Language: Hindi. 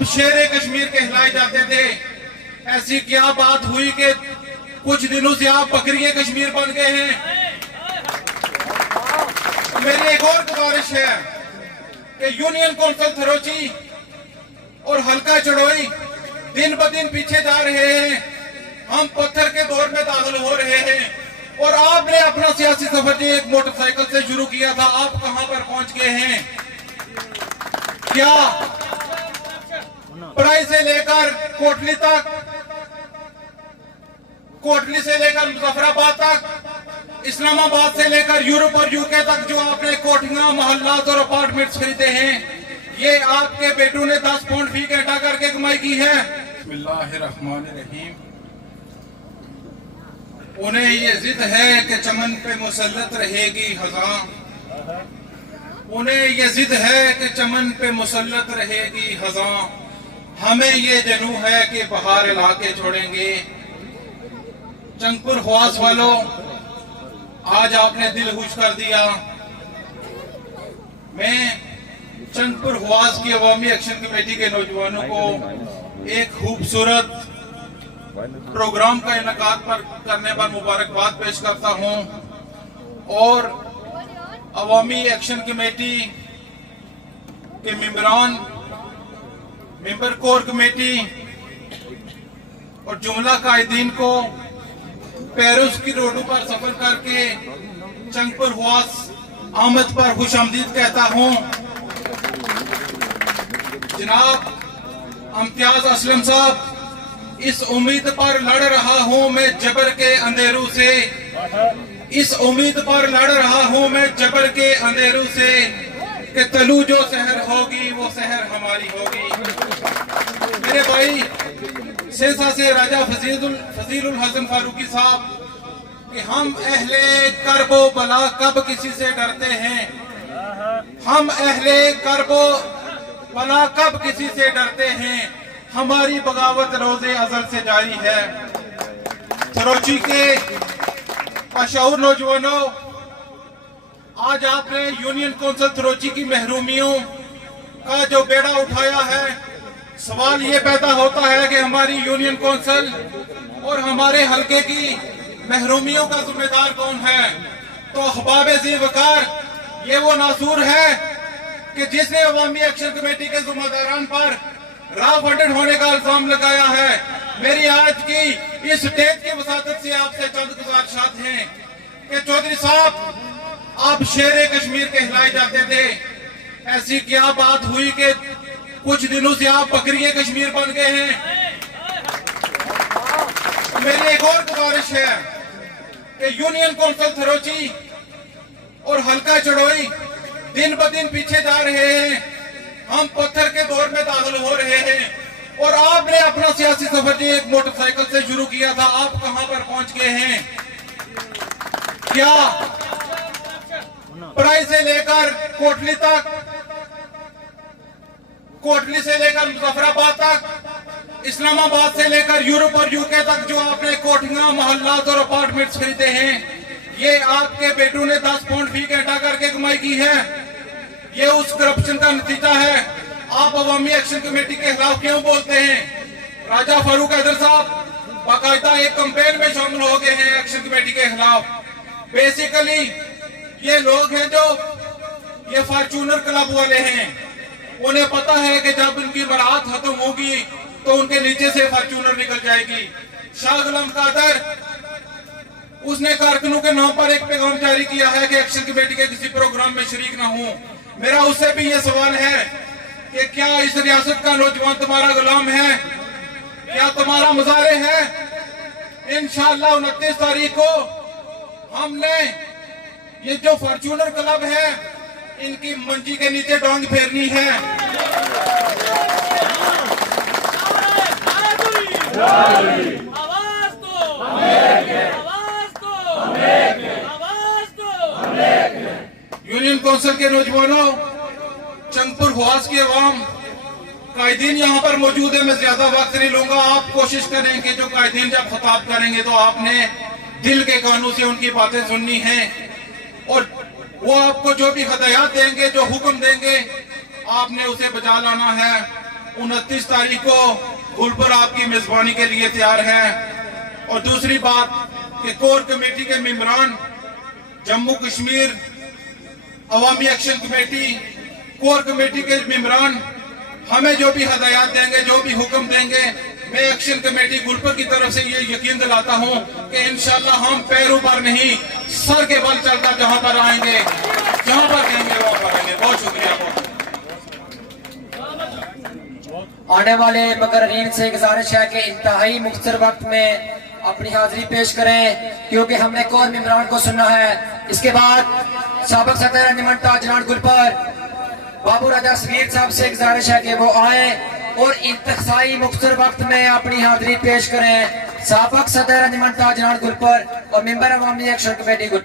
आप शेरे कश्मीर कहलाए जाते थे। ऐसी क्या बात हुई कि कुछ दिनों से आप बकरिए कश्मीर बन गए हैं। मेरी एक और गुजारिश है कि यूनियन कौंसिल थरोची और हल्का चढ़ोई दिन ब दिन पीछे जा रहे हैं। हम पत्थर के दौर में दाखिल हो रहे हैं और आपने अपना सियासी सफर जो एक मोटरसाइकिल से शुरू किया था, आप कहां पर पहुंच गए हैं? क्या पढ़ाई से लेकर कोटली तक, कोटली से लेकर मुजफ्फराबाद तक, इस्लामाबाद से लेकर यूरोप और यूके तक जो आपने कोठियां, मोहल्लात और अपार्टमेंट्स खरीदे हैं, ये आपके बेटों ने 10 पाउंड फी इकट्ठा करके कमाई की है। बिस्मिल्लाहिर्रहमानिर्रहीम। उन्हें ये जिद है कि चमन पे मुसल्लत रहेगी खज़ां, उन्हें ये जिद है कि चमन पे मुसल्लत रहेगी खज़ां। हमें ये जनू है कि बहार इलाके छोड़ेंगे। चंगपुर ख्वास वालों, आज आपने दिल खुश कर दिया। मैं चंगपुर ख्वास की अवामी एक्शन कमेटी के नौजवानों को एक खूबसूरत प्रोग्राम का इनेकाद करने पर मुबारकबाद पेश करता हूं और अवामी एक्शन कमेटी के मेंबरान, मेंबर कोर कमेटी और जुमला कायदीन को पेरिस की रोडों पर सफर करके चंगपुर ख्वास आमद पर खुशामदीद कहता हूं। जनाब इम्तियाज असलम साहब, इस उम्मीद पर लड़ रहा हूं मैं जबर के अंधेरों से, इस उम्मीद पर लड़ रहा हूं मैं जबर के अंधेरों से कि तलू जो शहर होगी वो शहर हमारी होगी। मेरे भाई सेसा से राजा फजीलुल हसन फारूकी साहब कि हम अहले करबो बला कब किसी से डरते हैं, हम अहले करबो बला कब किसी से डरते हैं, हमारी बगावत रोजे अजल से जारी है। थरोची के मशहूर नौजवानों, आज आपने यूनियन कौंसिल थरोची की महरूमियों का जो बेड़ा उठाया है, सवाल ये पैदा होता है कि हमारी यूनियन कौंसिल और हमारे हलके की महरूमियों का जिम्मेदार कौन है? तो अहबाब ज़ी वकार ये वो नासूर है कि जिसने अवामी एक्शन कमेटी के जिम्मेदारान पर रॉ फंडेड होने का इल्जाम लगाया है। मेरी आज की इस स्टेज की वसादत से आपसे चंद गुजारिशात हैं कि चौधरी साहब, आप शेरे कश्मीर कहलाए जाते थे। ऐसी क्या बात हुई कि कुछ दिनों से आप बकरिए कश्मीर बन गए हैं। मेरी एक और गुजारिश है कि यूनियन कौंसिल थरोची और हल्का चढ़ोई दिन ब दिन पीछे जा रहे हैं। हम पत्थर के दौर में दाखिल हो रहे हैं और आपने अपना सियासी सफर जो एक मोटरसाइकिल से शुरू किया था, आप कहां पर पहुंच गए हैं? क्या पढ़ाई से लेकर कोटली तक, कोटली से लेकर मुजफ्फराबाद तक, इस्लामाबाद से लेकर यूरोप और यूके तक जो आपने कोठियां, मोहल्लात और अपार्टमेंट्स खरीदे हैं, ये आपके बेटों ने 10 पाउंड फी इकट्ठा करके कमाई की है। ये उस करप्शन का नतीजा है। आप अवामी एक्शन कमेटी के खिलाफ क्यों बोलते हैं? राजा फारूक हैदर साहब बाकायदा एक कैंपेन में शामिल हो गए हैं एक्शन कमेटी के खिलाफ। बेसिकली ये लोग हैं जो ये फॉर्च्यूनर क्लब वाले हैं। उन्हें पता है कि जब उनकी बरात खत्म होगी तो उनके नीचे से फॉर्च्यूनर निकल जाएगी। शाह गुलाम कादर, उसने कारकुनों के नाम पर एक पैगाम जारी किया है कि एक्शन कमेटी के किसी प्रोग्राम में शरीक ना हो। मेरा उससे भी ये सवाल है कि क्या इस रियासत का नौजवान तुम्हारा गुलाम है? क्या तुम्हारा मुजारे है? इंशाअल्लाह 29 तारीख को हमने ये जो फॉर्च्यूनर क्लब है, इनकी मंजी के नीचे डोंग फेरनी है। आवाज दो। यूनियन कौंसिल के नौजवानों, चंगपुर ख्वास की अवाम, कायदीन यहाँ पर मौजूद है। मैं ज्यादा वक्त नहीं लूंगा। आप कोशिश करें कि जो कायदीन जब खिताब करेंगे तो आपने दिल के कानों से उनकी बातें सुननी है और वो आपको जो भी हदायत देंगे, जो हुक्म देंगे, आपने उसे बजा लाना है। 29 तारीख को गुलपुर आपकी मेजबानी के लिए तैयार है। और दूसरी बात कि कोर कमेटी के मेंबरान, जम्मू कश्मीर अवामी एक्शन कमेटी, कोर कमेटी के मेंबरान हमें जो भी हदायत देंगे, जो भी हुक्म देंगे, मैं एक्शन कमेटी गुलपुर की तरफ से ये यकीन दिलाता हूं कि इंशाल्लाह हम पैरों पर नहीं सर के बल चलकर जहां पर आएंगे, जहां पर कहेंगे वहां पर आएंगे। बहुत शुक्रिया। आने वाले मुकर्रीन से गुजारिश है कि इंतहाई मुख्तर वक्त में अपनी हाजिरी पेश करें, क्योंकि हमने कोर मेंबरान को सुनना है। इसके बाद साबिक सदर अंजुमन ताजरान गुलपुर बाबू राजा सगीर साहब से गुजारिश है कि वो आए और इंतहाई मुख्तर वक्त में अपनी हाजिरी पेश करें। साबिक सदर अंजुमन ताजरान गुलपुर और मेंबर अवामी एक्शन कमेटी गुलपुर।